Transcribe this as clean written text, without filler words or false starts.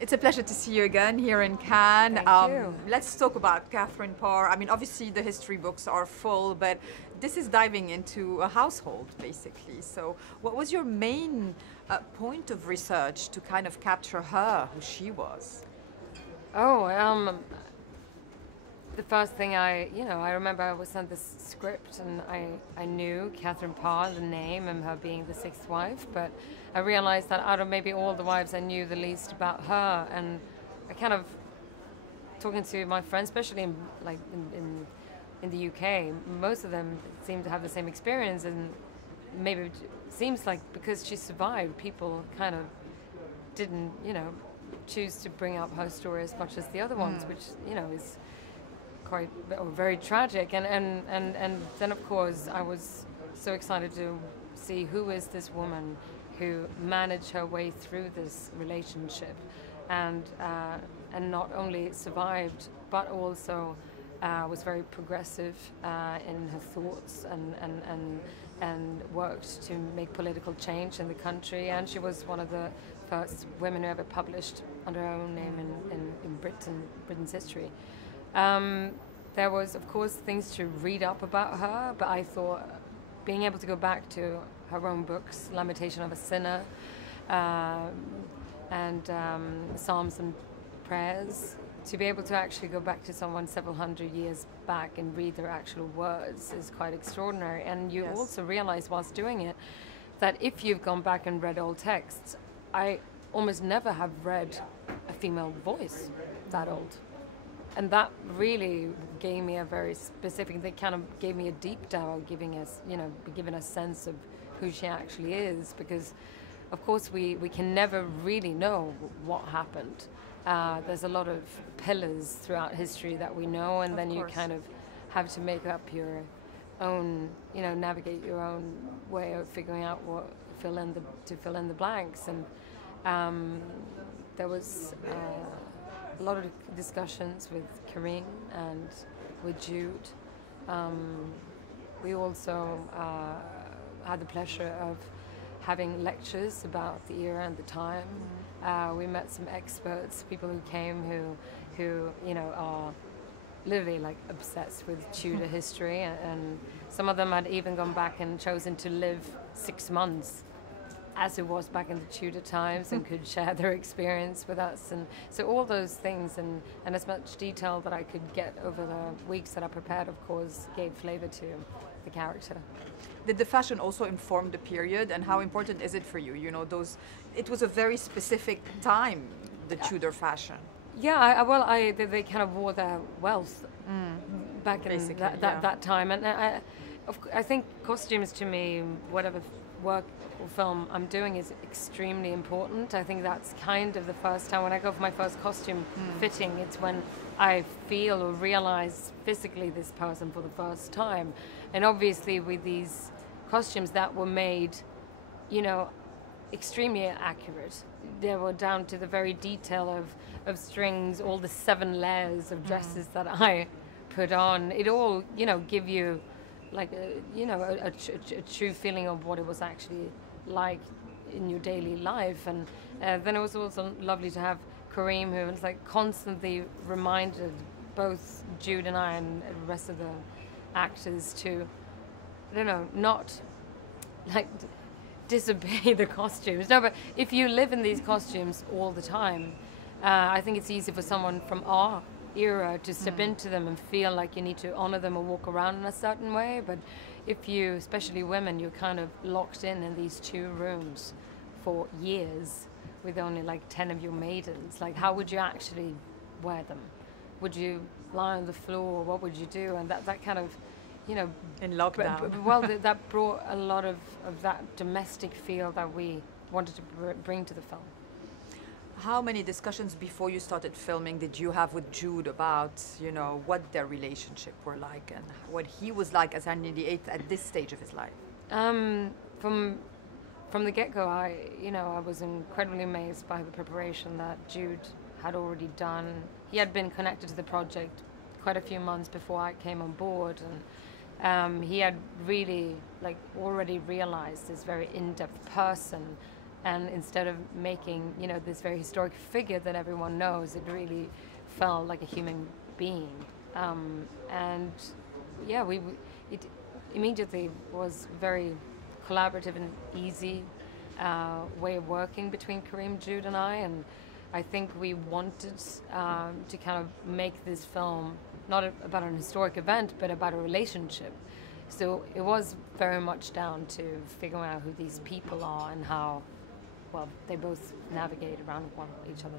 It's a pleasure to see you again here in Cannes. Thank you. Let's talk about Catherine Parr. I mean, obviously the history books are full, but this is diving into a household, basically. So what was your main point of research to kind of capture her, who she was? Oh, the first thing I remember I was sent this script and I knew Catherine Parr, the name, and her being the sixth wife, but I realized that out of maybe all the wives I knew the least about her, and I kind of, talking to my friends, especially in the UK, most of them seem to have the same experience, and maybe it seems like because she survived, people kind of didn't, choose to bring up her story as much as the other ones, which, is quite very tragic. And then, of course, I was so excited to see who is this woman who managed her way through this relationship and not only survived, but also was very progressive in her thoughts and worked to make political change in the country. And she was one of the first women who ever published under her own name in Britain's history. There was, of course, things to read up about her, but I thought being able to go back to her own books, Lamentation of a Sinner, and Psalms and Prayers, to be able to actually go back to someone several hundred years back and read their actual words is quite extraordinary. And you also realize whilst doing it that if you've gone back and read old texts, I almost never have read a female voice that old. And that really gave me a very specific, they kind of gave me a deep dive, giving a sense of who she actually is, because of course we can never really know what happened. There's a lot of pillars throughout history that we know, and then you kind of have to make up your own, navigate your own way of figuring out what fill in the blanks. And there was a lot of discussions with Karim and with Jude. We also had the pleasure of having lectures about the era and the time. We met some experts, people who came who are literally like obsessed with Tudor history, and some of them had even gone back and chosen to live 6 months as it was back in the Tudor times and could share their experience with us. And so all those things and as much detail that I could get over the weeks that I prepared, of course, gave flavor to the character. Did the fashion also inform the period, and how important is it for you? It was a very specific time, the Tudor fashion. Yeah, they kind of wore their wealth back in that time, and I think costumes to me, whatever work or film I'm doing, is extremely important. I think that's kind of the first time when I go for my first costume fitting, it's when I feel or realize physically this person for the first time. And obviously with these costumes that were made, extremely accurate. They were down to the very detail of strings, all the 7 layers of dresses that I put on. It all, give you like a true feeling of what it was actually like in your daily life. And then it was also lovely to have Karim, who was like constantly reminded both Jude and I and the rest of the actors to, not like disobey the costumes. No, but if you live in these costumes all the time, I think it's easy for someone from our era to step into them and feel like you need to honor them or walk around in a certain way. But if you, especially women, you're kind of locked in these 2 rooms for years with only like 10 of your maidens, like how would you actually wear them? Would you lie on the floor? What would you do? And that kind of, in lockdown. Well, that brought a lot of that domestic feel that we wanted to bring to the film. How many discussions before you started filming did you have with Jude about, what their relationship were like and what he was like as Henry VIII at this stage of his life? From the get-go, I was incredibly amazed by the preparation that Jude had already done. He had been connected to the project quite a few months before I came on board, and he had really already realized this very in-depth person And instead of making, you know, this very historic figure that everyone knows, it really felt like a human being. And yeah, it immediately was very collaborative and easy way of working between Karim, Jude, and I. And I think we wanted to kind of make this film not about an historic event, but about a relationship. So it was very much down to figuring out who these people are and how, well, they both navigate around each other.